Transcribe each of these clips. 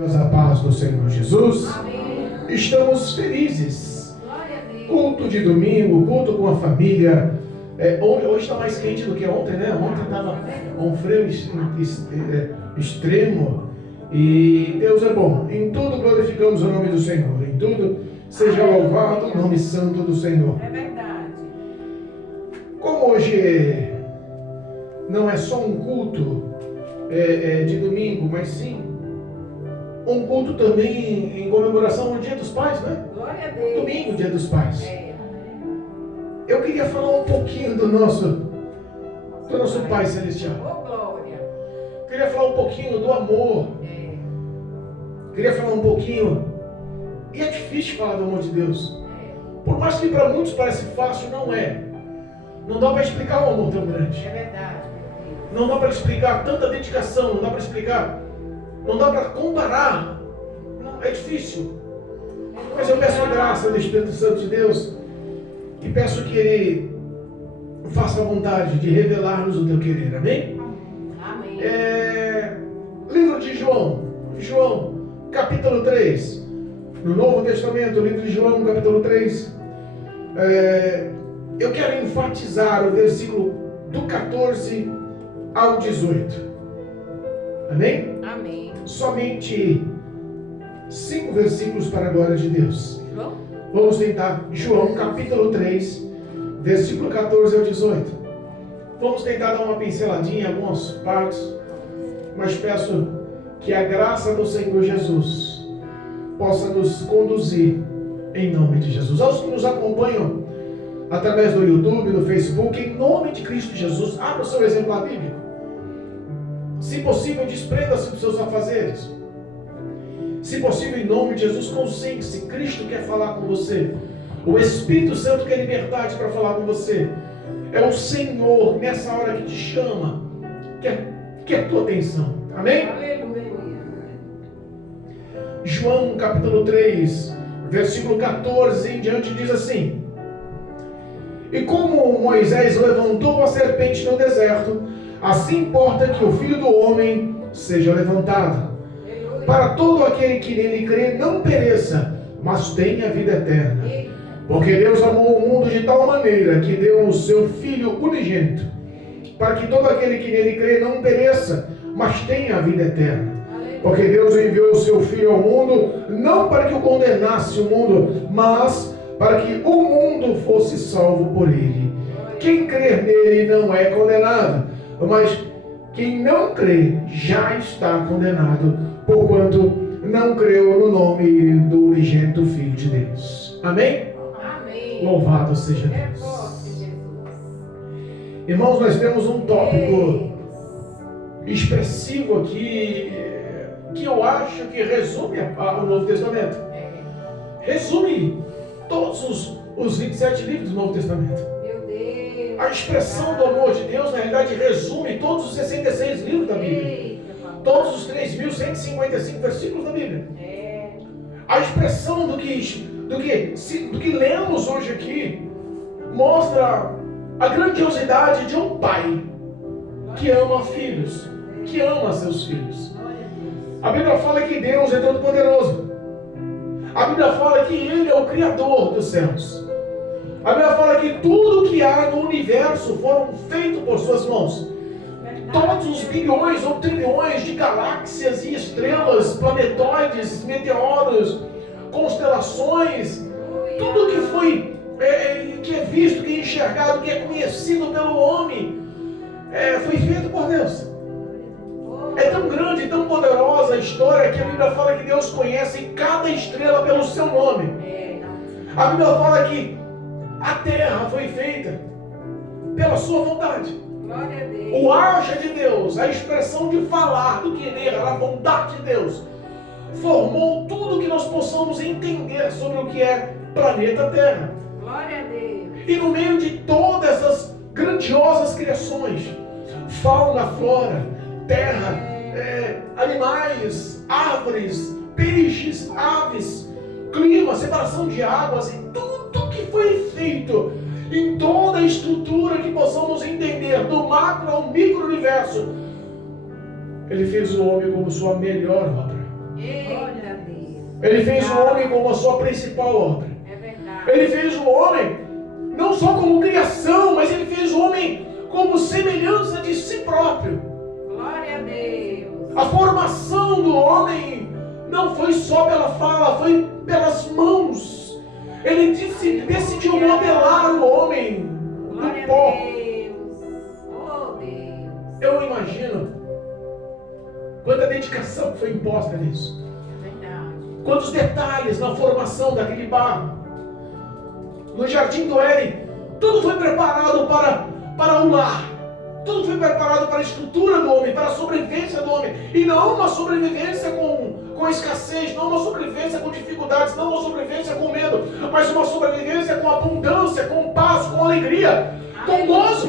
A paz do Senhor Jesus. Amém. Estamos felizes. Glória a Deus. Culto de domingo, culto com a família. Hoje está mais quente do que ontem, né? Ontem estava um frio extremo. E Deus é bom. Em tudo glorificamos o nome do Senhor. Em tudo seja louvado o nome santo do Senhor. É verdade. Como hoje não é só um culto de domingo, mas sim um culto também em comemoração ao Dia dos Pais, né? Glória a Deus. Domingo, Dia dos Pais. É. Eu queria falar um pouquinho do nosso Pai Celestial. Oh, glória. Queria falar um pouquinho do amor. É. Queria falar um pouquinho. E é difícil falar do amor de Deus. Por mais que para muitos pareça fácil, não é. Não dá para explicar um amor tão grande. É verdade, meu Deus. Não dá para explicar tanta dedicação. Não dá para explicar. Não dá para comparar. Não, é difícil. Mas eu peço a graça do Espírito Santo de Deus e peço que Ele faça a vontade de revelar-nos o teu querer. Amém? Amém. Livro de João, capítulo 3. No Novo Testamento, livro de João, capítulo 3. Eu quero enfatizar o versículo do 14 ao 18. Amém? Amém. Somente 5 versículos para a glória de Deus. João? Vamos tentar. João capítulo 3, versículo 14 ao 18. Vamos tentar dar uma pinceladinha em algumas partes, mas peço que a graça do Senhor Jesus possa nos conduzir em nome de Jesus. Aos que nos acompanham através do YouTube, do Facebook, em nome de Cristo Jesus, abra o seu exemplar bíblico. Se possível, desprenda-se dos seus afazeres. Se possível, em nome de Jesus, concentre-se. Cristo quer falar com você. O Espírito Santo quer liberdade para falar com você. É o Senhor, nessa hora, que te chama, quer a tua atenção. Amém? Aleluia. João capítulo 3, versículo 14 em diante, diz assim: E como Moisés levantou a serpente no deserto, assim importa que o Filho do Homem seja levantado, para todo aquele que nele crê não pereça, mas tenha vida eterna. Porque Deus amou o mundo de tal maneira que deu o seu Filho unigênito, para que todo aquele que nele crê não pereça, mas tenha a vida eterna. Porque Deus enviou o seu Filho ao mundo, não para que o condenasse o mundo, mas para que o mundo fosse salvo por ele. Quem crer nele não é condenado, mas quem não crê já está condenado, porquanto não creu no nome do unigênito Filho de Deus. Amém? Amém. Louvado seja É Deus. forte, Jesus. Irmãos, nós temos um tópico expressivo aqui, que eu acho que resume o Novo Testamento. Resume todos os 27 livros do Novo Testamento. Meu Deus. A expressão do amor de Deus, na realidade, resume todos os 66 livros da Bíblia. Eita, papai. Todos os 3.155 versículos da Bíblia. A expressão do que lemos hoje aqui mostra a grandiosidade de um pai que ama filhos, que ama seus filhos. A Bíblia fala que Deus é todo poderoso. A Bíblia fala que Ele é o Criador dos céus. A Bíblia fala que tudo que há no universo foram feito por suas mãos. Todos os bilhões ou trilhões de galáxias e estrelas, planetoides, meteoros, constelações, tudo que foi, que é visto, que é enxergado, que é conhecido pelo homem, foi feito por Deus. É tão grande, tão poderosa a história que a Bíblia fala que Deus conhece cada estrela pelo seu nome. A Bíblia fala que a terra foi feita pela sua vontade. Glória a Deus. O haja de Deus, a expressão de falar, do querer, a vontade de Deus, formou tudo que nós possamos entender sobre o que é planeta Terra. Glória a Deus. E no meio de todas essas grandiosas criações, fauna, flora, terra, animais, árvores, peixes, aves, clima, separação de águas e tudo que foi feito em toda a estrutura que possamos entender, do macro ao micro-universo, Ele fez o homem como sua melhor obra. Ele fez o homem como a sua principal obra. É verdade. Ele fez o homem não só como criação, mas ele fez o homem como semelhança de si próprio. Glória a Deus. A formação do homem não foi só pela fala, foi pelas mãos. Ele decidiu modelar o homem do Glória pó. a Deus. Oh, Deus. Eu imagino quanta dedicação foi imposta nisso. É verdade. Quantos detalhes na formação daquele barro. No jardim do Éden, tudo foi preparado para o lar. Tudo foi preparado para a estrutura do homem, para a sobrevivência do homem. E não uma sobrevivência com escassez, não uma sobrevivência com dificuldades, não uma sobrevivência com medo, mas uma sobrevivência com abundância, com paz, com alegria, com gozo.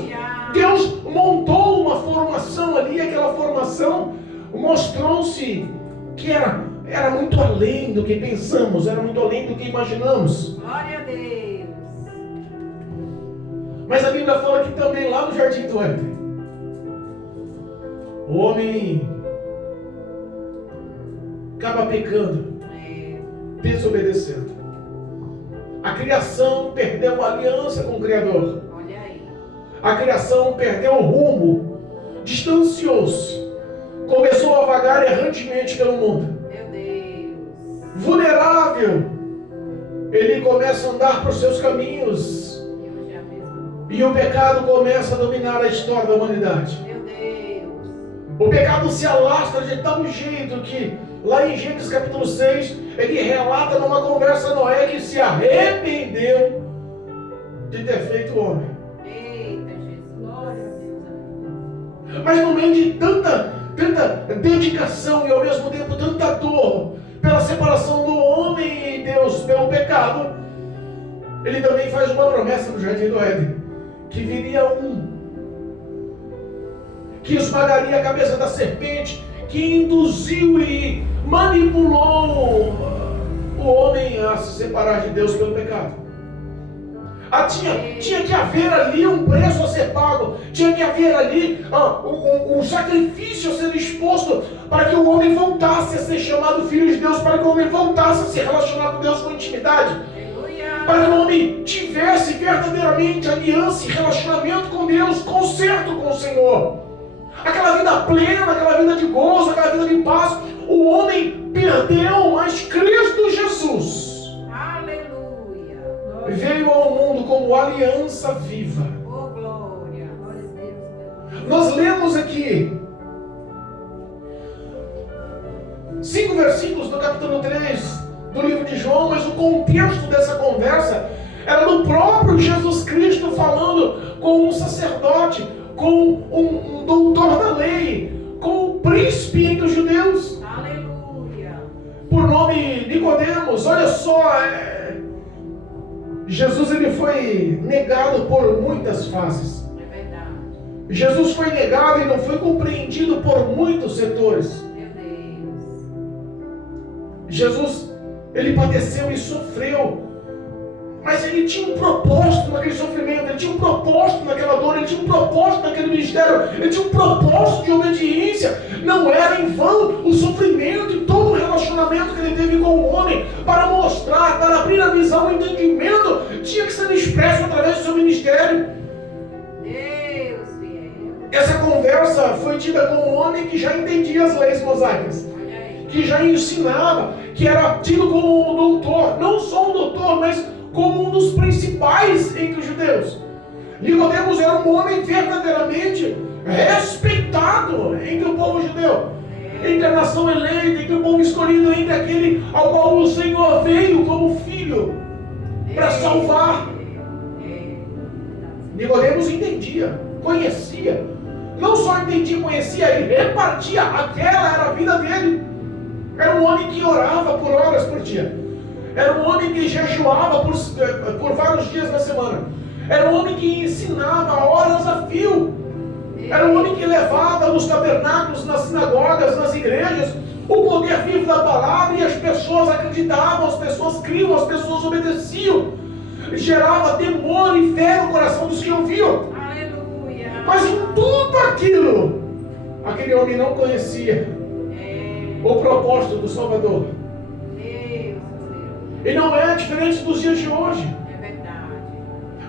Deus montou uma formação ali, aquela formação mostrou-se que era muito além do que pensamos, era muito além do que imaginamos. Glória a Deus. Mas a Bíblia fala que também lá no jardim do Éden, o homem acaba pecando, desobedecendo. A criação perdeu a aliança com o Criador. Olha aí. A criação perdeu o rumo, distanciou-se, começou a vagar errantemente pelo mundo. Meu Deus. Vulnerável, ele começa a andar por seus caminhos. E o pecado começa a dominar a história da humanidade. Meu Deus. O pecado se alastra de tal jeito que, lá em Gênesis capítulo 6, ele relata numa conversa Noé que se arrependeu de ter feito o homem. Eita, Jesus. Glória a Deus. Mas no meio de tanta dedicação e ao mesmo tempo tanta dor pela separação do homem e Deus pelo pecado, ele também faz uma promessa no jardim do Éden. Que viria que esmagaria a cabeça da serpente, que induziu e manipulou o homem a se separar de Deus pelo pecado. Tinha que haver ali um preço a ser pago, tinha que haver ali um sacrifício a ser exposto para que o homem voltasse a ser chamado filho de Deus, para que o homem voltasse a se relacionar com Deus com intimidade. Para que o homem tivesse verdadeiramente aliança e relacionamento com Deus, conserto com o Senhor. Aquela vida plena, aquela vida de gozo, aquela vida de paz, o homem perdeu, mas Cristo Jesus Aleluia. veio ao mundo como aliança viva. Oh, glória. Glória a Deus. Nós lemos aqui 5 versículos do capítulo 3 do livro de João, mas o contexto dessa conversa era do próprio Jesus Cristo falando com um sacerdote, com um doutor da lei, com o príncipe entre os judeus. Aleluia. Por nome Nicodemos. Olha só, Jesus ele foi negado por muitas fases. É verdade. Jesus foi negado e não foi compreendido por muitos setores. Meu Deus. Jesus, ele padeceu e sofreu, mas ele tinha um propósito naquele sofrimento, ele tinha um propósito naquela dor, ele tinha um propósito naquele ministério, ele tinha um propósito de obediência. Não era em vão o sofrimento e todo o relacionamento que ele teve com o homem para mostrar, para abrir a visão, o entendimento, tinha que ser expresso através do seu ministério. Deus fiel. Essa conversa foi tida com um homem que já entendia as leis mosaicas, que já ensinava, que era tido como um doutor, não só um doutor, mas como um dos principais entre os judeus. Nicodemos era um homem verdadeiramente respeitado entre o povo judeu, entre a nação eleita, entre o povo escolhido, entre aquele ao qual o Senhor veio como filho para salvar. Nicodemos entendia, conhecia, não só entendia e conhecia, ele repartia, aquela era a vida dele. Era um homem que orava por horas por dia. Era um homem que jejuava por vários dias na semana. Era um homem que ensinava horas a fio. Era um homem que levava nos tabernáculos, nas sinagogas, nas igrejas, o poder vivo da palavra, e as pessoas acreditavam, as pessoas criam, as pessoas obedeciam. Gerava temor e fé no coração dos que ouviam. Aleluia. Mas em tudo aquilo, aquele homem não conhecia o propósito do Salvador. E não é diferente dos dias de hoje. É verdade.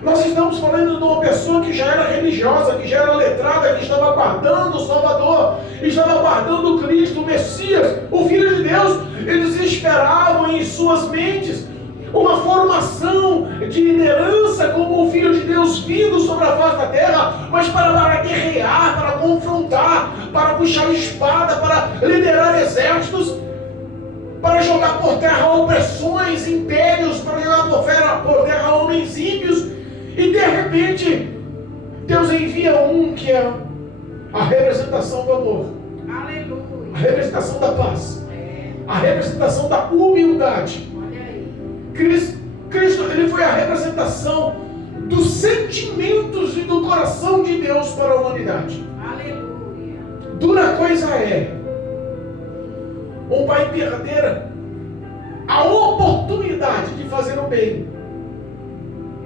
Nós estamos falando de uma pessoa que já era religiosa, que já era letrada, que estava aguardando o Salvador, estava aguardando o Cristo, o Messias, o Filho de Deus. Eles esperavam em suas mentes uma formação de liderança como o Filho de Deus vindo sobre a face da terra, mas para guerrear, para confrontar, para puxar a espada, para liderar exércitos, para jogar por terra opressões, impérios, para jogar por terra homens ímpios. E de repente, Deus envia um que é a representação do amor, Aleluia. a representação da paz, a representação da humildade. Olha aí. Cristo, ele foi a representação dos sentimentos e do coração de Deus para a humanidade. Aleluia. Dura coisa é um pai perder a oportunidade de fazer o bem.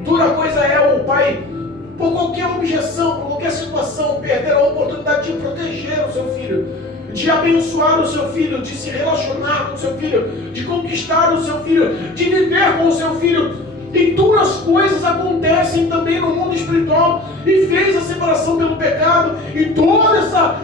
Dura coisa é o pai, por qualquer objeção, por qualquer situação, perder a oportunidade de proteger o seu filho, de abençoar o seu filho, de se relacionar com o seu filho, de conquistar o seu filho, de viver com o seu filho. E duras coisas acontecem também no mundo espiritual, e fez a separação pelo pecado, e toda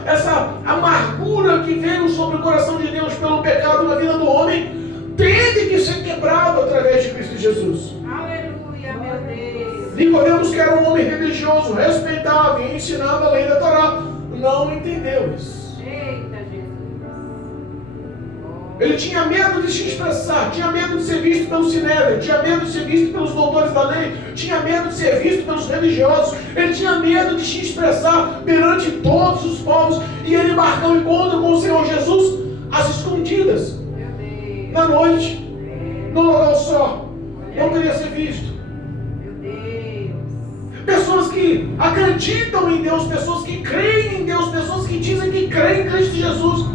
essa amargura que veio sobre o coração de Deus pelo pecado na vida do homem, teve que ser quebrado através de Cristo Jesus. Aleluia, meu Deus. Nicodemos, que era um homem religioso, respeitava e ensinava a lei da Torá, não entendeu isso. Eita, Jesus. Ele tinha medo de se expressar, tinha medo de ser visto pelo Sinédrio, tinha medo de ser visto pelos doutores da lei, tinha medo de ser visto pelos religiosos, ele tinha medo de se expressar perante todos os povos, e ele marcou um encontro com o Senhor Jesus às escondidas, Meu Deus. na noite, no local só, não queria ser visto. Meu Deus. Pessoas que acreditam em Deus, pessoas que creem em Deus, pessoas que dizem que creem em Cristo Jesus,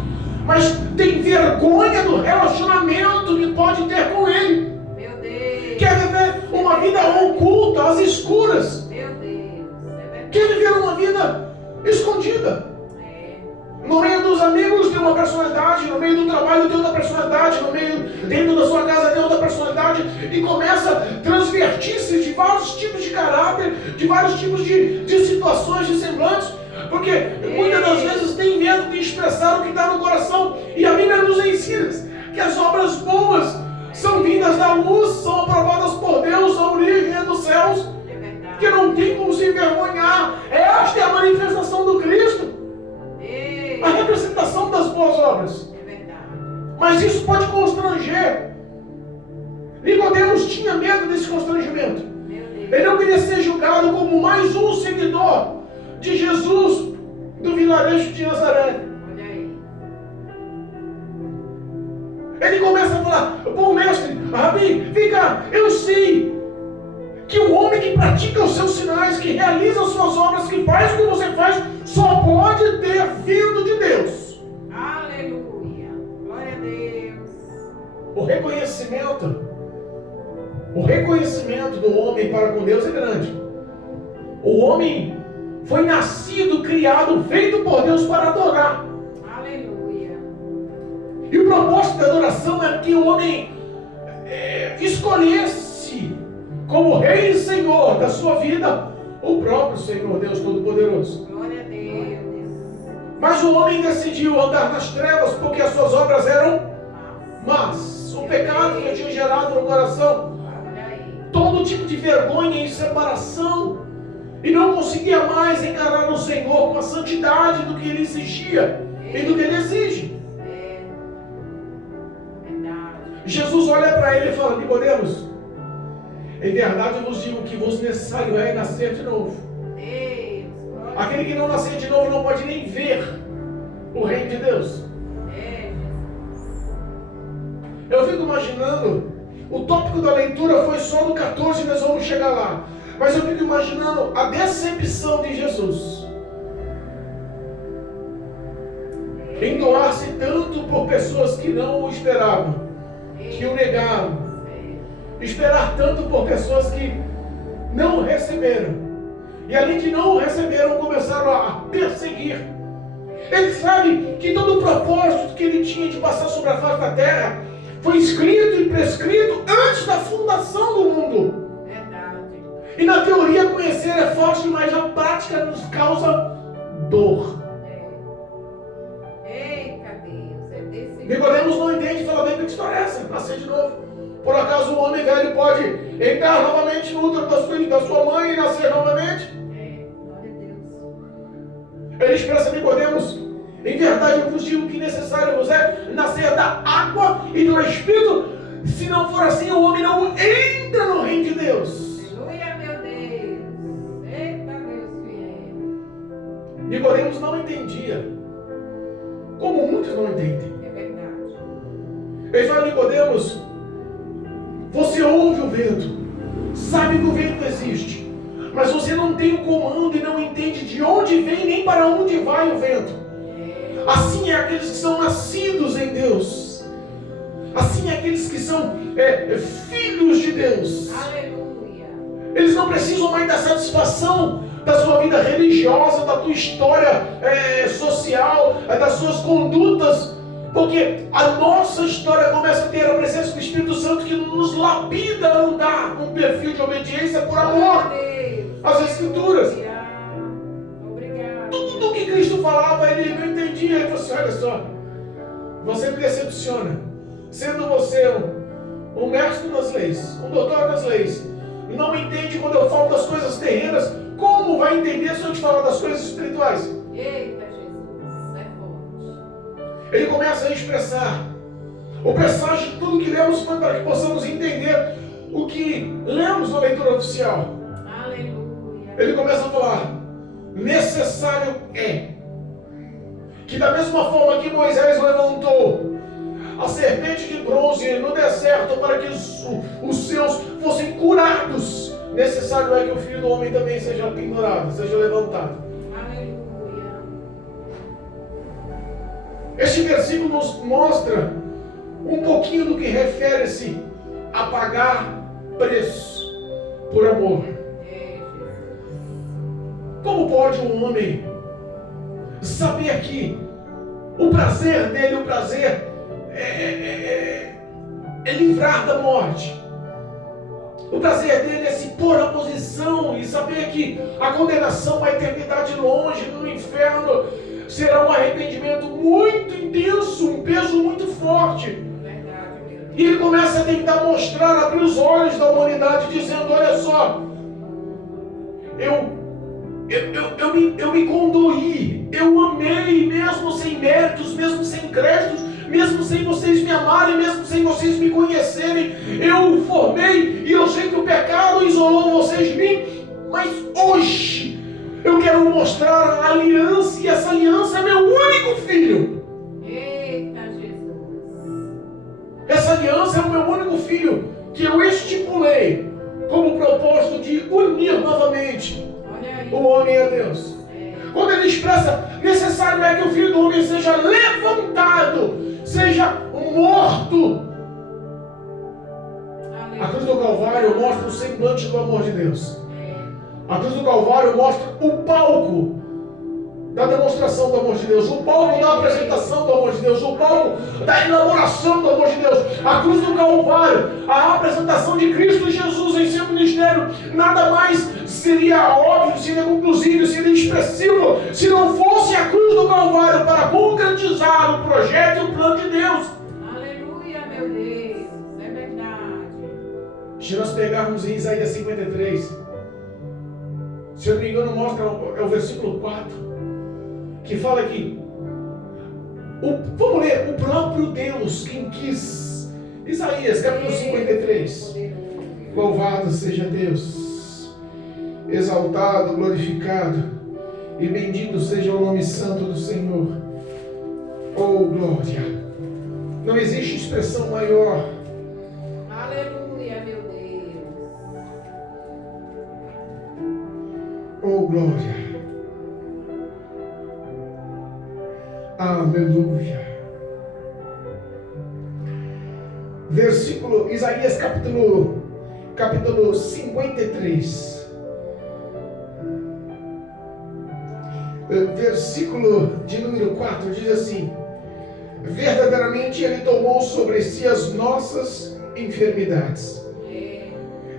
mas tem vergonha do relacionamento que pode ter com Ele. Meu Deus. Quer viver uma vida oculta, às escuras. Meu Deus. É verdade. Quer viver uma vida escondida. No meio dos amigos tem uma personalidade, no meio do trabalho tem outra personalidade, dentro da sua casa tem outra personalidade, e começa a transvertir-se de vários tipos de caráter, de vários tipos de situações, de semblantes, porque muitas das vezes tem medo de expressar o que está no coração. E a Bíblia nos ensina que as obras boas são vindas da luz, são aprovadas por Deus, a origem é dos céus, É verdade. que não tem como se envergonhar. Esta é a manifestação do Cristo, a representação das boas obras. É verdade. Mas isso pode constranger. Nicodemos tinha medo desse constrangimento. Meu Deus. Ele não queria ser julgado como mais um seguidor de Jesus do vilarejo de Nazaré. Olha aí. Ele começa a falar: bom mestre, Rabi, vem cá, eu sei que o homem que pratica os seus sinais, que realiza as suas obras, que faz o que você faz, só pode ter vindo de Deus. Aleluia. Glória a Deus. O reconhecimento do homem para com Deus é grande. O homem foi nascido, criado, feito por Deus para adorar. Aleluia. E o propósito da adoração é que o homem escolhesse como Rei e Senhor da sua vida o próprio Senhor, Deus Todo-Poderoso. Glória a Deus. Mas o homem decidiu andar nas trevas porque as suas obras eram más. O pecado que tinha gerado no coração Olha aí. todo tipo de vergonha e separação, e não conseguia mais encarar o Senhor com a santidade do que Ele exigia e do que Ele exige. É verdade. Jesus olha para ele e fala: Nicodemos, em verdade eu vos digo que vos necessário é nascer de novo. Deus. Glória Aquele que não nascer de novo não pode nem ver o reino de Deus. É, Eu fico imaginando, o tópico da leitura foi só no 14, nós vamos chegar lá. Mas eu fico imaginando a decepção de Jesus em doar-se tanto por pessoas que não o esperavam, que o negaram. Esperar tanto por pessoas que não o receberam. E além de não o receberam, começaram a perseguir. Ele sabe que todo o propósito que ele tinha de passar sobre a face da terra foi escrito e prescrito antes da fundação do mundo. Verdade. E na teoria conhecer é fácil, mas a prática nos causa dor. Eita Deus, é desse jeito. Nicodemos não entende e fala: bem, que história é essa? Nascer de novo. Por acaso o homem velho pode entrar novamente no útero da sua mãe e nascer novamente? Glória a Deus. Ele expressa: Nicodemos, em verdade eu vos digo que necessário vos é nascer da água e do Espírito. Se não for assim, o homem não entra no reino de Deus. Aleluia, meu Deus. Eita Deus fiel. Nicodemos não entendia, como muitos não entendem. É verdade. Ele fala: Nicodemos, você ouve o vento, sabe que o vento existe, mas você não tem o comando e não entende de onde vem nem para onde vai o vento. Assim é aqueles que são nascidos em Deus. Assim é aqueles que são filhos de Deus. Aleluia. Eles não precisam mais da satisfação da sua vida religiosa, da tua história social, das suas condutas, porque a nossa história começa a ter a presença do Espírito Santo que nos lapida a andar num perfil de obediência por amor às Escrituras. Obrigado. Tudo que Cristo falava, ele não entendia. Ele falou assim: olha só, você me decepciona, sendo você um mestre das leis, um doutor das leis, e não me entende quando eu falo das coisas terrenas. Como vai entender se eu te falar das coisas espirituais? Eita Jesus, é forte. Ele começa a expressar o presságio de tudo que lemos foi para que possamos entender o que lemos na leitura oficial. Aleluia. Ele começa a falar: necessário é que da mesma forma que Moisés levantou a serpente de bronze no deserto para que os seus fossem curados, necessário é que o Filho do Homem também seja pendurado, seja levantado. Aleluia. Este versículo nos mostra um pouquinho do que refere-se a pagar preço por amor. Como pode um homem saber que o prazer dele, é livrar da morte? O prazer dele é se pôr à posição e saber que a condenação, a eternidade longe no inferno, será um arrependimento muito intenso, um peso muito forte. E ele começa a tentar mostrar, abrir os olhos da humanidade, dizendo: olha só, eu me condoí, eu amei, mesmo sem méritos, mesmo sem créditos, mesmo sem vocês me amarem, mesmo sem vocês me conhecerem, eu formei e eu sei que o pecado isolou vocês de mim, mas hoje eu quero mostrar a aliança, e essa aliança é meu único filho. Eita Jesus. Essa aliança é o meu único filho, que eu estipulei como propósito de unir novamente o homem a Deus. Quando ele expressa: necessário é que o Filho do Homem seja levantado, seja morto. A cruz do Calvário mostra o semblante do amor de Deus. A cruz do Calvário mostra o palco da demonstração do amor de Deus, o palco da apresentação do amor de Deus, o palco da elaboração do amor de Deus. A cruz do Calvário, a apresentação de Cristo Jesus em seu ministério, nada mais seria óbvio, seria conclusivo, seria expressivo, se não fosse a cruz do Calvário para concretizar o projeto e o plano de Deus. Aleluia, meu Deus, é verdade. Se nós pegarmos em Isaías 53, se eu não me engano, mostra, é o versículo 4, que fala que vamos ler, o próprio Deus quem quis. Isaías capítulo 53. Louvado seja Deus, exaltado, glorificado e bendito seja o nome santo do Senhor. Oh glória, não existe expressão maior. Aleluia, meu Deus. Oh glória. Aleluia. Versículo, Isaías capítulo 53. Versículo de número 4 diz assim: verdadeiramente Ele tomou sobre si as nossas enfermidades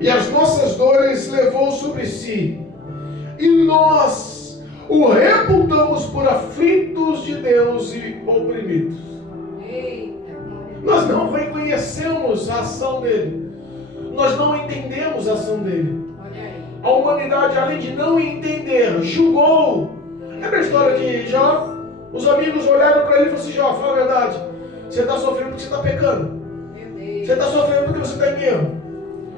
e as nossas dores levou sobre si, e nós o reputamos por aflitos de Deus e oprimidos. Nós não reconhecemos a ação dele, nós não entendemos a ação dele. A humanidade, além de não entender, julgou. Lembra a história de Jó? Os amigos olharam para ele e falaram assim: Jó, fala a verdade, você está sofrendo porque você está pecando, você está sofrendo porque você está em erro.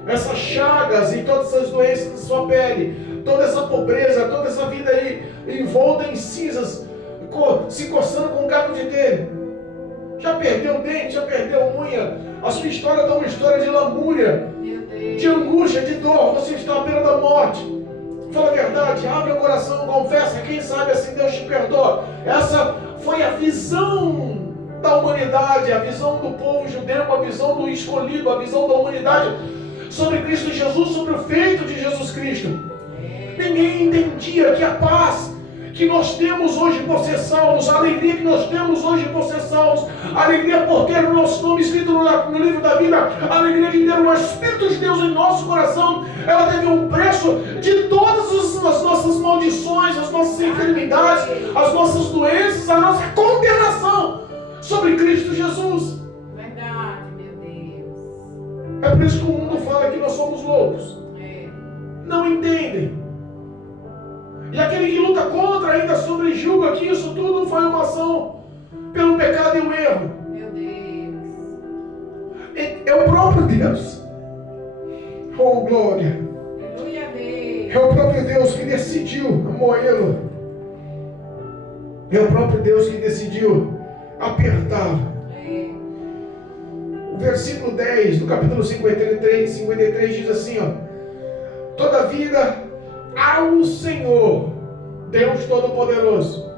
Essas chagas e todas essas doenças da sua pele, toda essa pobreza, toda essa vida aí envolta em cinzas, se coçando com um caco de telha. Já perdeu dente, já perdeu unha. A sua história é uma história de lamúria, de angústia, de dor. Você está à beira da morte. Fala a verdade, abre o coração, confessa. Quem sabe assim Deus te perdoa. Essa foi a visão da humanidade, a visão do povo judeu, a visão do escolhido, a visão da humanidade sobre Cristo Jesus, sobre o feito de Jesus Cristo. Ninguém entendia que a paz que nós temos hoje por ser salvos, a alegria que nós temos hoje por ser salvos, a alegria por ter o nosso nome escrito no livro da vida, a alegria de ter o Espírito de Deus em nosso coração, ela teve um preço de todas as nossas maldições, as nossas enfermidades, as nossas doenças, a nossa condenação sobre Cristo Jesus. Verdade, meu Deus. É por isso que o mundo fala que nós somos loucos. Não entendem. E aquele que luta contra ainda julga que isso tudo foi uma ação pelo pecado e o erro. Meu Deus. É o próprio Deus. Oh, glória. Aleluia a Deus. É o próprio Deus que decidiu moê-lo. É o próprio Deus que decidiu apertá-lo. O versículo 10 do capítulo 53 diz assim, ó: todavia ao Senhor, Deus Todo-Poderoso,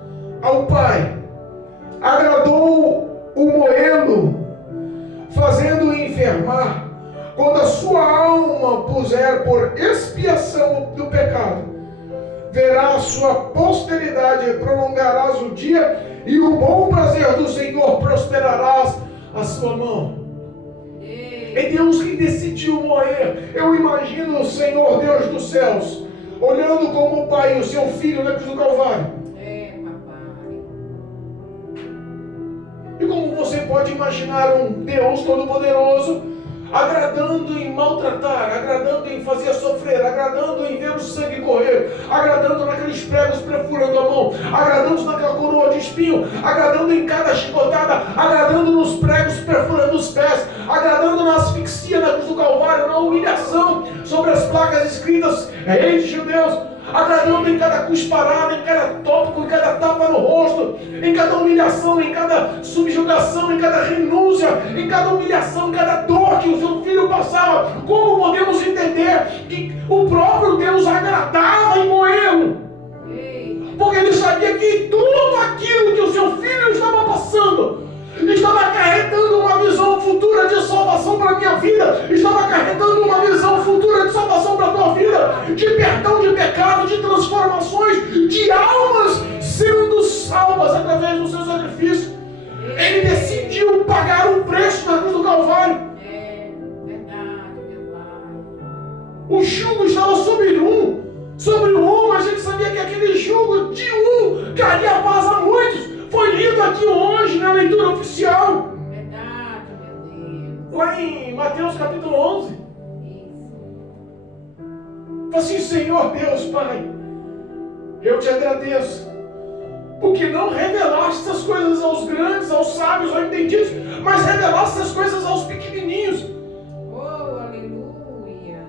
ao Pai, agradou o moê-lo, fazendo-o enfermar, quando a sua alma puser por expiação do pecado. Verá a sua posteridade, prolongarás o dia, e o bom prazer do Senhor prosperarás a sua mão. É Deus que decidiu moer. Eu imagino o Senhor Deus dos céus olhando como o Pai o seu Filho na cruz do Calvário. Papai. E como você pode imaginar um Deus Todo-Poderoso agradando em maltratar, agradando em fazer sofrer, agradando em ver o sangue correr, agradando naqueles pregos perfurando a mão, agradando naquela coroa de espinho, agradando em cada chicotada, agradando nos pregos perfurando os pés, agradando na asfixia na cruz do Calvário, na humilhação sobre as placas escritas Rei de Judeus, agradando em cada cusparada, em cada tópico, em cada tapa no rosto, em cada humilhação, em cada subjugação, em cada renúncia, em cada humilhação, em cada dor que o seu filho passava. Como podemos entender que o próprio Deus agradava em moê-lo? Porque ele sabia que tudo aquilo que o seu filho estava passando estava acarretando uma visão futura de salvação para a minha vida, estava acarretando uma visão futura de salvação para a tua vida, de perdão de pecado, de transformações, de almas sendo salvas através do seu sacrifício. Ele decidiu pagar o preço na cruz do Calvário. Verdade, meu Pai. O jugo estava sobre um, mas ele sabia que aquele jugo de um traria paz a muitos. Foi lido aqui hoje na leitura oficial. Verdade, meu Deus. Lá em Mateus capítulo 11. Isso. Fala assim: Senhor Deus, Pai, eu te agradeço, porque não revelaste essas coisas aos grandes, aos sábios, aos entendidos, mas revelaste essas coisas aos pequenininhos. Oh, aleluia.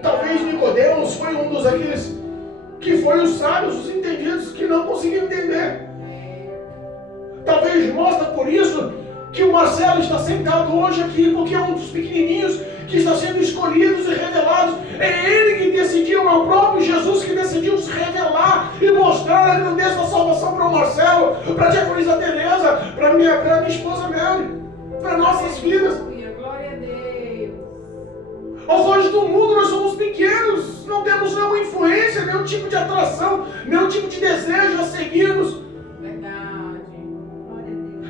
Talvez Nicodemos foi um dos aqueles que foi os sábios, os entendidos, que não conseguiam entender. Talvez mostra por isso que o Marcelo está sentado hoje aqui, porque é um dos pequenininhos que está sendo escolhidos e revelados. É ele que decidiu, é o próprio Jesus que decidiu se revelar e mostrar a grandeza da salvação para o Marcelo, para a diaconisa Teresa, para a minha esposa Mary, para nossas vidas. Glória a Deus. Aos olhos do mundo nós somos pequenos, não temos nenhuma influência, nenhum tipo de atração, nenhum tipo de desejo a seguir-nos. Verdade.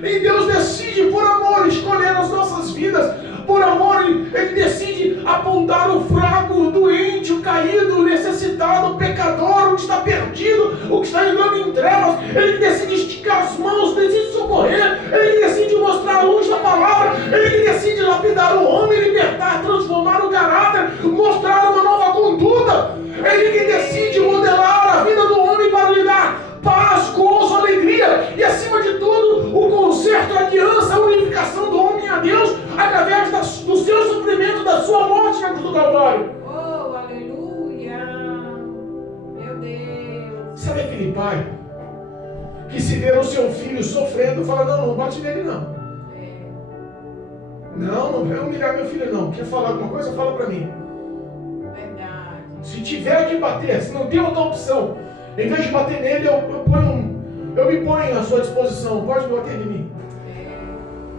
E Deus decide, por amor, escolher as nossas vidas. Por amor, Ele decide apontar o fraco, o doente, o caído, o necessitado, o pecador, o que está perdido, o que está andando em trevas. Ele decide esticar as mãos, decide socorrer. Ele decide mostrar a luz da palavra. Ele decide lapidar o homem, libertar, transformar o caráter, mostrar uma nova conduta. Ele que decide modelar a vida do homem para lhe dar paz, gozo, alegria e, acima de tudo, o conserto, a aliança, a unificação do homem a Deus através do seu sofrimento, da sua morte na cruz do Calvário. Oh, aleluia! Meu Deus! Sabe aquele pai que se vê o seu filho sofrendo fala, não bate nele não. Não vai humilhar meu filho não. Quer falar alguma coisa? Fala para mim. Verdade. Se tiver que bater, se não tem outra opção, em vez de bater nele, eu me ponho à sua disposição. Pode bater em mim.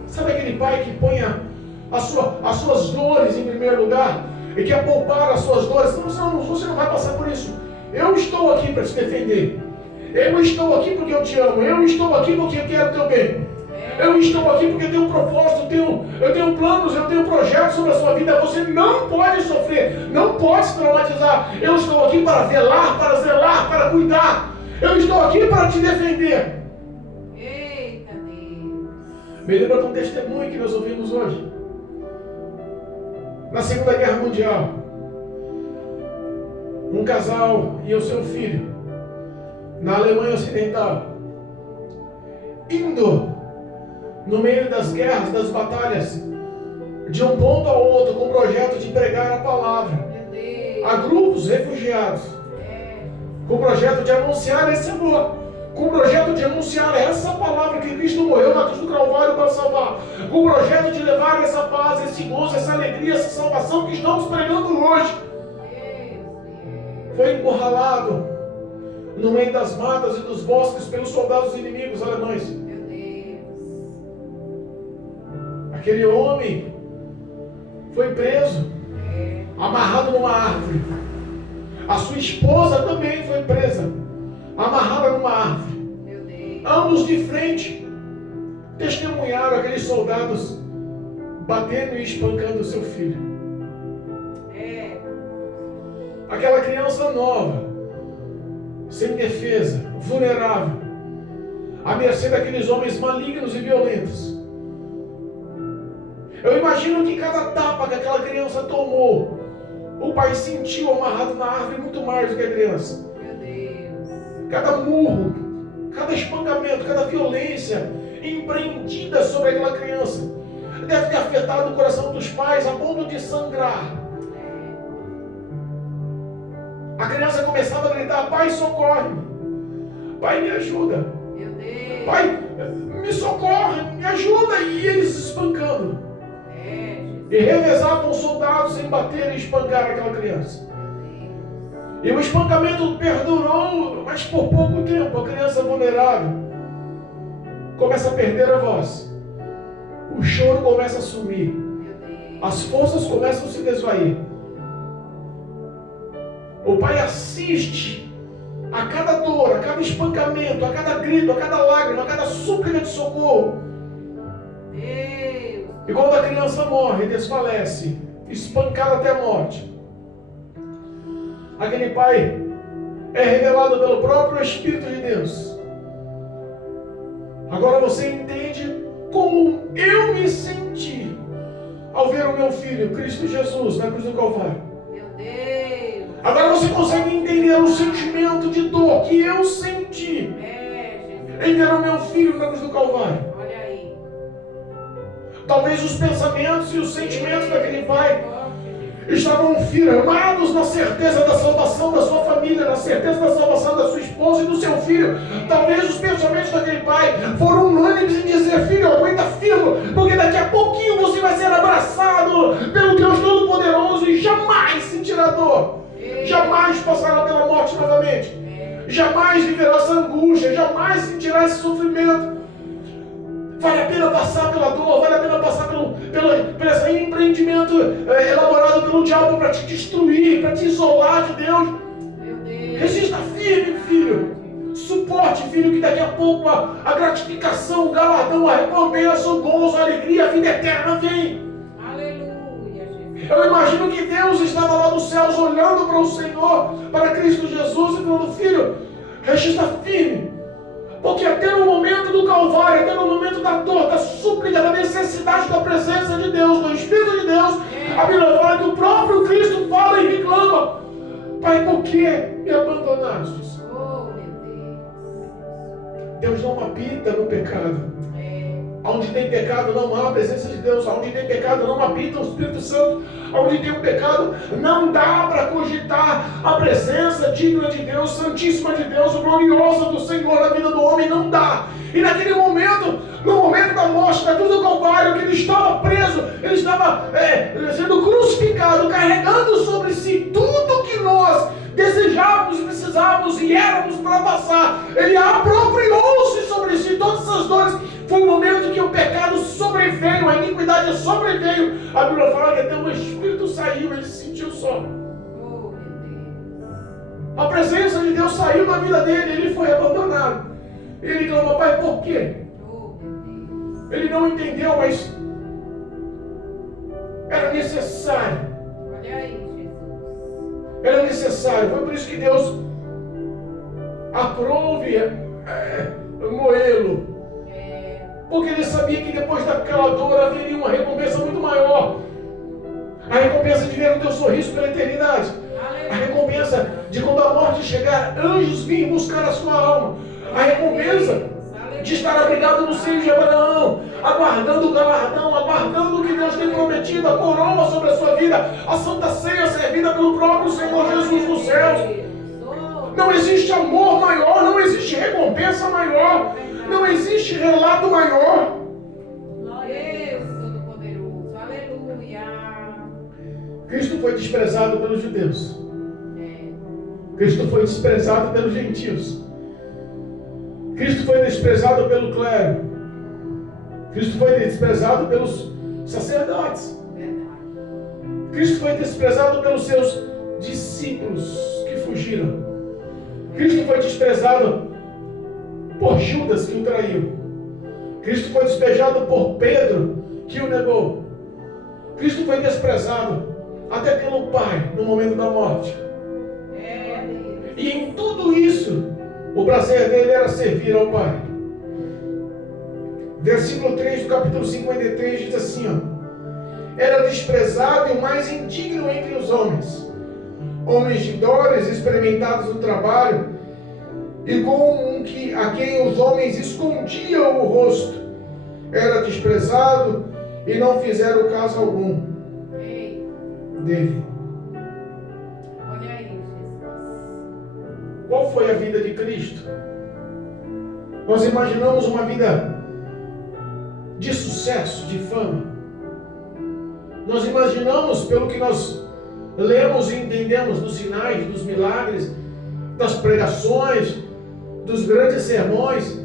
Sabe aquele pai que põe as suas dores em primeiro lugar e quer poupar as suas dores? Não, você não vai passar por isso. Eu estou aqui para te defender. Eu estou aqui porque eu te amo. Eu estou aqui porque eu quero o teu bem. Eu estou aqui porque eu tenho um propósito, eu tenho planos, eu tenho projetos sobre a sua vida. Você não pode sofrer, não pode se traumatizar. Eu estou aqui para velar, para zelar, para cuidar. Eu estou aqui para te defender. Eita Deus. Me lembra de um testemunho que nós ouvimos hoje. Na Segunda Guerra Mundial, um casal e o seu filho, na Alemanha Ocidental, indo no meio das guerras, das batalhas, de um ponto ao outro, com o projeto de pregar a palavra a grupos refugiados, com o projeto de anunciar esse amor, com o projeto de anunciar essa palavra que Cristo morreu na cruz do Calvário para salvar, com o projeto de levar essa paz, esse gozo, essa alegria, essa salvação que estamos pregando hoje. Foi encurralado no meio das matas e dos bosques pelos soldados inimigos alemães. Aquele homem foi preso, amarrado numa árvore. A sua esposa também foi presa, amarrada numa árvore. Ambos de frente testemunharam aqueles soldados batendo e espancando o seu filho. Aquela criança nova, sem defesa, vulnerável, à mercê daqueles homens malignos e violentos. Eu imagino que cada tapa que aquela criança tomou, o pai sentiu amarrado na árvore muito mais do que a criança. Meu Deus. Cada murro, cada espancamento, cada violência empreendida sobre aquela criança deve ter afetado o coração dos pais a ponto de sangrar. A criança começava a gritar: pai, socorre-me. Pai, me ajuda. Meu Deus. Pai, me socorre, me ajuda. E eles espancando. E revezavam os soldados em bater e espancar aquela criança. E o espancamento perdurou, mas por pouco tempo. A criança vulnerável começa a perder a voz. O choro começa a sumir. As forças começam a se desvair. O pai assiste a cada dor, a cada espancamento, a cada grito, a cada lágrima, a cada súplica de socorro. E quando a criança morre, desfalece, espancada até a morte, aquele pai é revelado pelo próprio Espírito de Deus. Agora você entende como eu me senti ao ver o meu filho, Cristo Jesus, na cruz do Calvário. Meu Deus. Agora você consegue entender o sentimento de dor que eu senti em ver o meu filho na cruz do Calvário. Olha aí. Talvez os pensamentos e os sentimentos daquele pai estavam firmados na certeza da salvação da sua família, na certeza da salvação da sua esposa e do seu filho. Talvez os pensamentos daquele pai foram unânimes em dizer: filho, aguenta firme, porque daqui a pouquinho você vai ser abraçado pelo Deus Todo-Poderoso e jamais sentirá dor, jamais passará pela morte novamente, jamais viverá essa angústia, jamais sentirá esse sofrimento. Vale a pena passar pela dor, vale a pena passar pelo esse empreendimento elaborado pelo diabo para te destruir, para te isolar de Deus. Meu Deus. Resista firme, filho. Suporte filho, que daqui a pouco a gratificação, o galardão, a recompensa, o gozo, a alegria, a vida eterna vem. Aleluia, Jesus. Eu imagino que Deus estava lá nos céus olhando para o Senhor, para Cristo Jesus e falando: filho, resista firme. Porque até no momento do Calvário, até no momento da dor, da súplica, da necessidade da presença de Deus, do Espírito de Deus, a Bíblia fala que o próprio Cristo fala e reclama: Pai, por que me abandonaste? Oh, meu Deus. Deus não habita no pecado. É. Onde tem pecado não há a presença de Deus. Onde tem pecado não habita o Espírito Santo. Onde tem o pecado não dá para cogitar a presença digna de Deus, santíssima de Deus, gloriosa do Senhor na vida do homem. Não dá. E naquele momento, no momento da morte, da cruz do Calvário, que ele estava preso, ele estava sendo crucificado, carregando sobre si tudo que nós desejávamos, precisávamos e éramos para passar. Ele apropriou-se sobre si todas essas dores. Foi o momento que o pecado sobreveio, a iniquidade sobreveio. A Bíblia fala que até o Espírito saiu, ele se sentiu só. Oh, meu Deus. A presença de Deus saiu da vida dele, ele foi abandonado. Ele clamou: Pai, por quê? Oh, meu Deus. Ele não entendeu, mas era necessário. Olha aí, Jesus. Era necessário. Foi por isso que Deus aprove moê-lo. Porque ele sabia que depois daquela dor haveria uma recompensa muito maior. A recompensa de ver o teu sorriso pela eternidade. A recompensa de quando a morte chegar, anjos virem buscar a sua alma. A recompensa de estar abrigado no seio de Abraão, aguardando o galardão, aguardando o que Deus tem prometido, a coroa sobre a sua vida, a santa ceia servida pelo próprio Senhor Jesus nos céus. Não existe amor maior, não existe recompensa maior, não existe relato maior. Deus Todo-Poderoso, aleluia. Cristo foi desprezado pelos judeus. Cristo foi desprezado pelos gentios. Cristo foi desprezado pelo clero. Cristo foi desprezado pelos sacerdotes. Cristo foi desprezado pelos seus discípulos que fugiram. Cristo foi desprezado por Judas, que o traiu. Cristo foi despejado por Pedro, que o negou. Cristo foi desprezado até pelo Pai no momento da morte. E em tudo isso, o prazer dele era servir ao Pai. Versículo 3 do capítulo 53 diz assim: era desprezado e o mais indigno entre os homens de dores, experimentados no trabalho, e com a quem os homens escondiam o rosto. Era desprezado e não fizeram caso algum dele. Olha aí, Jesus. Qual foi a vida de Cristo? Nós imaginamos uma vida de sucesso, de fama. Nós imaginamos, pelo que nós lemos e entendemos dos sinais, dos milagres, das pregações, dos grandes sermões,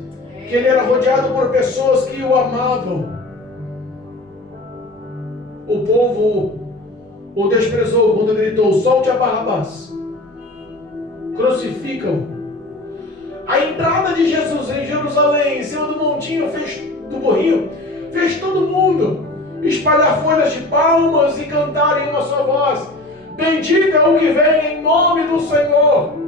que ele era rodeado por pessoas que o amavam. O povo o desprezou quando gritou: solte a Barrabás, crucifica-o. A entrada de Jesus em Jerusalém, em cima do montinho, do morrinho, fez todo mundo espalhar folhas de palmas e cantar em uma só voz: bendito é o que vem em nome do Senhor.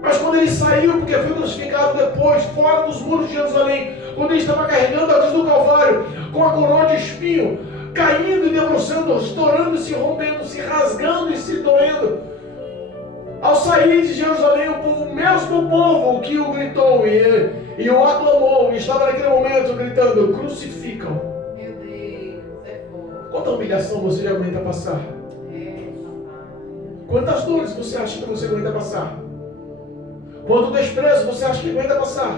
Mas quando ele saiu, porque foi crucificado depois, fora dos muros de Jerusalém, quando ele estava carregando a cruz do Calvário, com a coroa de espinho, caindo e debruçando, estourando, se rompendo, se rasgando e se doendo, ao sair de Jerusalém, o mesmo povo que o gritou e o aclamou, estava naquele momento gritando: crucificam. Meu Deus, forte. Quanta humilhação você já aguenta passar? Quantas dores você acha que você aguenta passar? Quanto desprezo você acha que aguenta passar?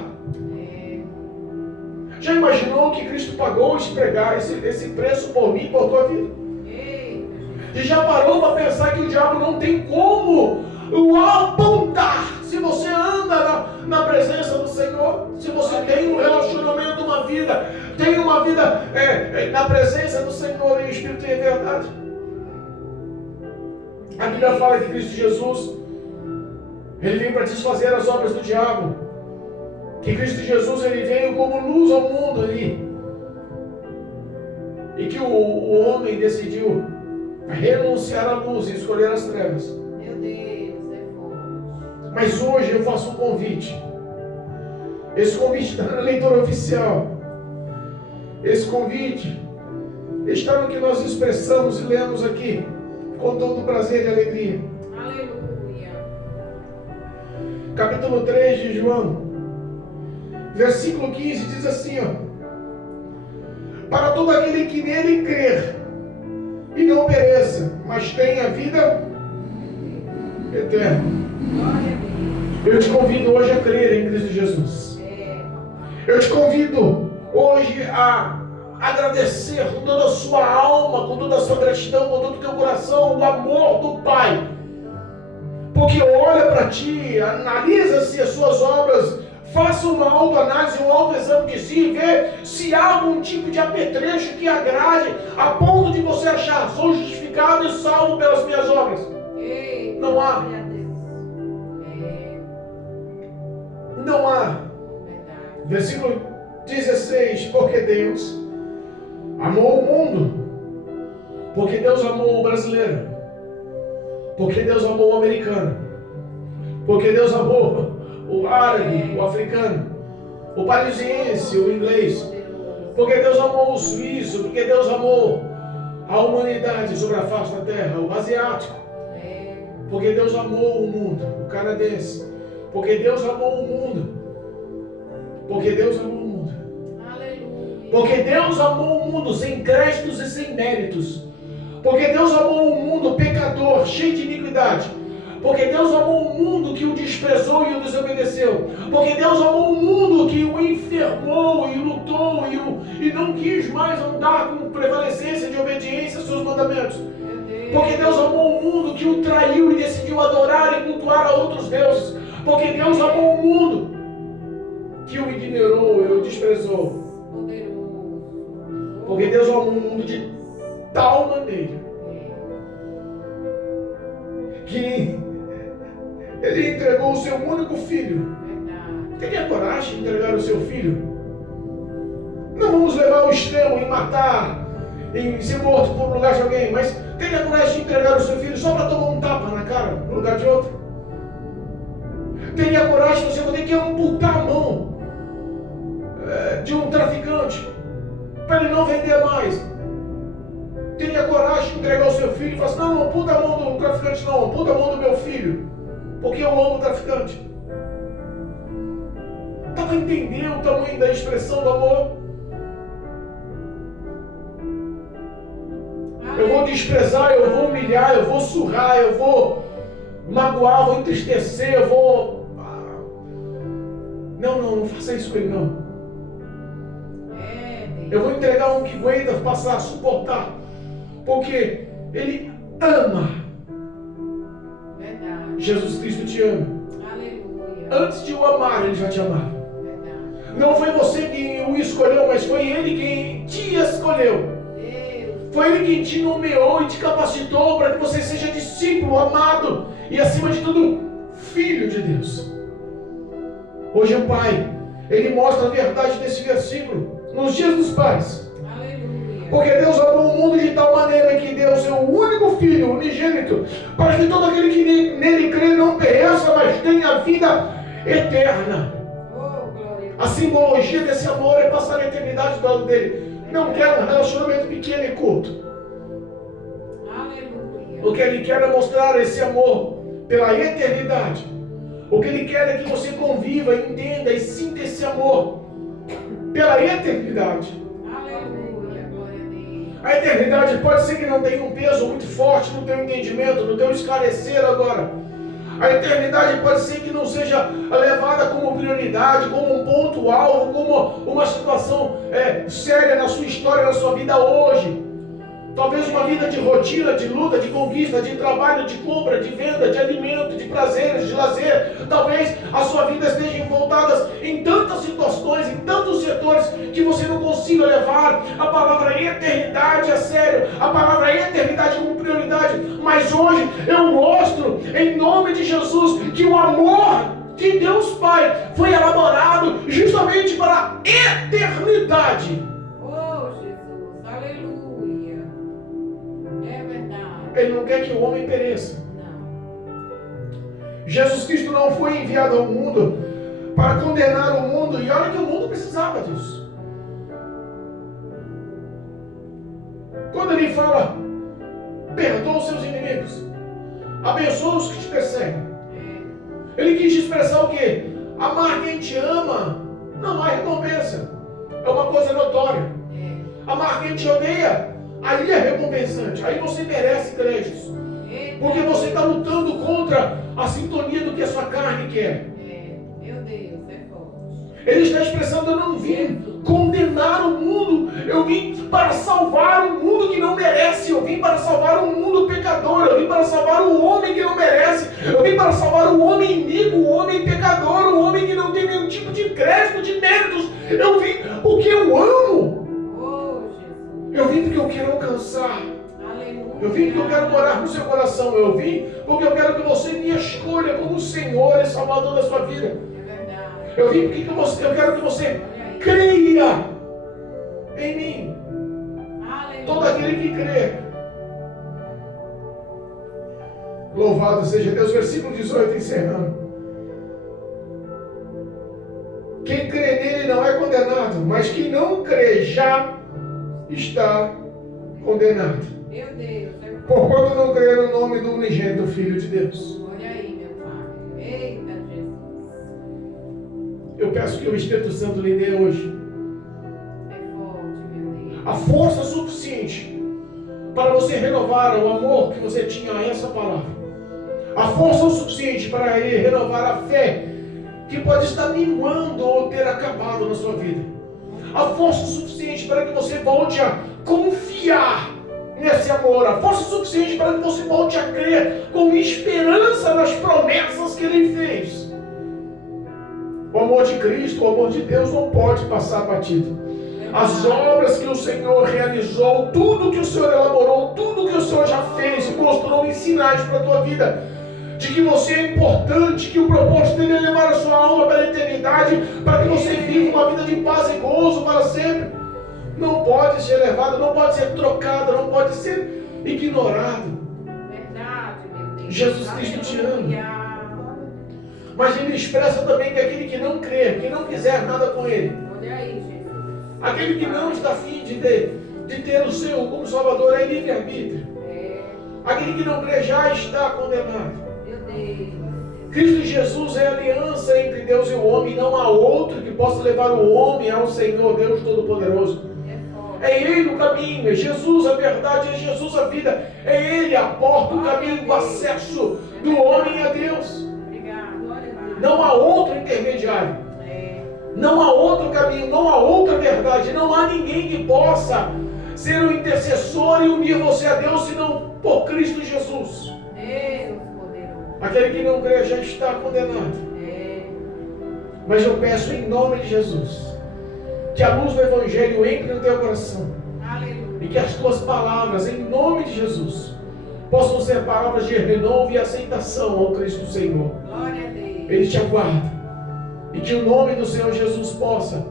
Já imaginou que Cristo pagou esse preço por mim e por tua vida? E já parou para pensar que o diabo não tem como o apontar se você anda na presença do Senhor? Se você tem um relacionamento, uma vida, tem uma vida na presença do Senhor em Espírito e em verdade. A Bíblia fala que Cristo Jesus Ele veio para desfazer as obras do diabo. Que Cristo Jesus ele veio como luz ao mundo ali. E que o homem decidiu renunciar à luz e escolher as trevas. Meu Deus, é forte. Mas hoje eu faço um convite. Esse convite está na leitura oficial. Esse convite está no que nós expressamos e lemos aqui, com todo prazer e alegria. Aleluia. Capítulo 3 de João, versículo 15, diz assim, ó: para todo aquele que nele crer e não pereça, mas tenha vida eterna. Glória a Deus. Eu te convido hoje a crer em Cristo Jesus. Eu te convido hoje a agradecer com toda a sua alma, com toda a sua gratidão, com todo o teu coração, o amor do Pai. Porque olha para ti, analisa-se as suas obras, faça uma autoanálise, um autoexame de si, vê se há algum tipo de apetrecho que agrade, a ponto de você achar, sou justificado e salvo pelas minhas obras. Ei, Não há. glória a Deus. Não há. Verdade. Versículo 16, porque Deus amou o mundo, porque Deus amou o brasileiro, porque Deus amou o americano, porque Deus amou o árabe, o africano, o parisiense, o inglês, porque Deus amou o suíço, porque Deus amou a humanidade sobre a face da terra, o asiático, porque Deus amou o mundo, o canadense, porque Deus amou o mundo, porque Deus amou o mundo. Aleluia. Porque Deus amou o mundo sem créditos e sem méritos. Porque Deus amou o mundo pecador, cheio de iniquidade. Porque Deus amou o mundo que o desprezou e o desobedeceu. Porque Deus amou o mundo que o enfermou e lutou e não quis mais andar com prevalecência de obediência aos seus mandamentos. Porque Deus amou o mundo que o traiu e decidiu adorar e cultuar a outros deuses. Porque Deus amou o mundo que o ignorou e o desprezou. Porque Deus amou o mundo de tal maneira que Ele entregou o seu único filho. Teria coragem de entregar o seu filho? Não vamos levar ao extremo em matar, em ser morto por lugar de alguém, mas teria coragem de entregar o seu filho só para tomar um tapa na cara no lugar de outro? Teria coragem de você ter que amputar a mão de um traficante para ele não vender mais? Teria coragem de entregar o seu filho e falar assim: não amputa a mão do traficante, não, amputa a mão do meu filho, porque eu amo o traficante? Dá para entender o tamanho da expressão do amor? Eu vou desprezar, eu vou humilhar, eu vou surrar, eu vou magoar, vou entristecer, eu vou... Não faça isso com ele, não. Eu vou entregar um que aguenta passar, suportar, porque ele ama. Verdade. Jesus Cristo te ama. Aleluia. Antes de o amar, ele já te amava. Verdade. Não foi você quem o escolheu, mas foi ele quem te escolheu. Foi ele quem te nomeou e te capacitou para que você seja discípulo, amado e, acima de tudo, filho de Deus. Hoje o Pai, Ele mostra a verdade desse versículo nos dias dos pais. Aleluia. Porque Deus amou o mundo de tal maneira que deu seu único Filho, unigênito, para que todo aquele que nele crê não pereça, mas tenha vida eterna. Oh, glória. A simbologia desse amor é passar a eternidade do lado dele. Não quer um relacionamento pequeno e curto. Aleluia. O que Ele quer é mostrar esse amor pela eternidade. O que Ele quer é que você conviva, entenda e sinta esse amor pela eternidade. Aleluia. Glória a Deus. A eternidade pode ser que não tenha um peso muito forte no teu entendimento, no teu esclarecer agora. A eternidade pode ser que não seja levada como prioridade, como um ponto-alvo, como uma situação séria na sua história, na sua vida hoje. Talvez uma vida de rotina, de luta, de conquista, de trabalho, de compra, de venda, de alimento, de prazeres, de lazer. Talvez a sua vida esteja voltada em tantas situações, em tantos setores, que você não consiga levar a palavra eternidade a sério. ter a palavra eternidade como prioridade. Mas hoje eu mostro, em nome de Jesus, que o amor de Deus Pai foi elaborado justamente para a eternidade. Oh, Jesus, aleluia. É verdade. Ele não quer que o homem pereça. Não. Jesus Cristo não foi enviado ao mundo para condenar o mundo, e olha que o mundo precisava disso. Quando ele fala, perdoa os seus inimigos, abençoa os que te perseguem, ele quis expressar o quê? Amar quem te ama não há recompensa, é uma coisa notória. Amar quem te odeia, aí é recompensante, aí você merece créditos, porque você está lutando contra a sintonia do que a sua carne quer. Meu Deus, é forte. Ele está expressando, eu não vim condenar o mundo, eu vim para salvar um mundo que não merece, eu vim para salvar um mundo pecador, eu vim para salvar o homem que não merece, eu vim para salvar o homem iníquo, o homem pecador, o homem que não tem nenhum tipo de crédito, de méritos. Eu vim porque eu amo, eu vim porque eu quero alcançar, eu vim porque eu quero morar no seu coração, eu vim porque eu quero que você me escolha como Senhor e Salvador da sua vida. Eu vim porque eu quero que você creia em mim. Todo aquele que crê. Louvado seja Deus. Versículo 18, encerrando. Quem crê nele não é condenado, mas quem não crê já está condenado. Meu Deus. Porquanto não crê no nome do unigênito Filho de Deus. Olha aí, meu Pai. Eita, Jesus. Eu peço que o Espírito Santo lhe dê hoje É forte, meu Deus. a força suficiente para você renovar o amor que você tinha a essa palavra. A força suficiente para renovar a fé que pode estar minguando ou ter acabado na sua vida. A força suficiente para que você volte a confiar nesse amor. A força suficiente para que você volte a crer com esperança nas promessas que Ele fez. O amor de Cristo, o amor de Deus não pode passar batido. As obras que o Senhor realizou, tudo que o Senhor elaborou, tudo que o Senhor já fez e mostrou em sinais para a tua vida, de que você é importante, que o propósito dele é levar a sua alma para a eternidade, para que você viva uma vida de paz e gozo para sempre, não pode ser levado, não pode ser trocado, não pode ser ignorado. Verdade, meu Deus. Jesus Cristo te ama. Aleluia. Mas ele expressa também que aquele que não crê, que não quiser nada com ele, Olha aí, Jesus. aquele que não está afim de ter o seu como Salvador, é livre-arbítrio. Aquele que não crê já está condenado. Meu Deus. Cristo Jesus é a aliança entre Deus e o homem. Não há outro que possa levar o homem ao Senhor, Deus Todo-Poderoso. É Ele o caminho, é Jesus a verdade, é Jesus a vida. É Ele a porta, o caminho, o acesso do homem a Deus. Não há outro intermediário. Não há outro caminho, não há outra verdade. Não há ninguém que possa ser o intercessor e unir você a Deus, senão por Cristo Jesus. Deus poderoso. Aquele que não crê já está condenado. Mas eu peço em nome de Jesus, que a luz do Evangelho entre no teu coração. Aleluia. E que as tuas palavras, em nome de Jesus, possam ser palavras de renovo e aceitação ao Cristo Senhor. Glória a Deus. Ele te aguarda. E que o nome do Senhor Jesus possa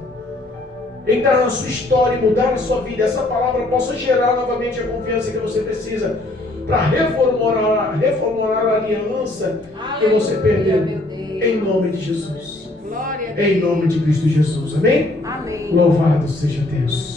entrar na sua história e mudar a sua vida. Essa palavra possa gerar novamente a confiança que você precisa para reformular a aliança que você perdeu. Em nome de Jesus. Glória a Deus. Em nome de Cristo Jesus. Amém? Amém. Louvado seja Deus.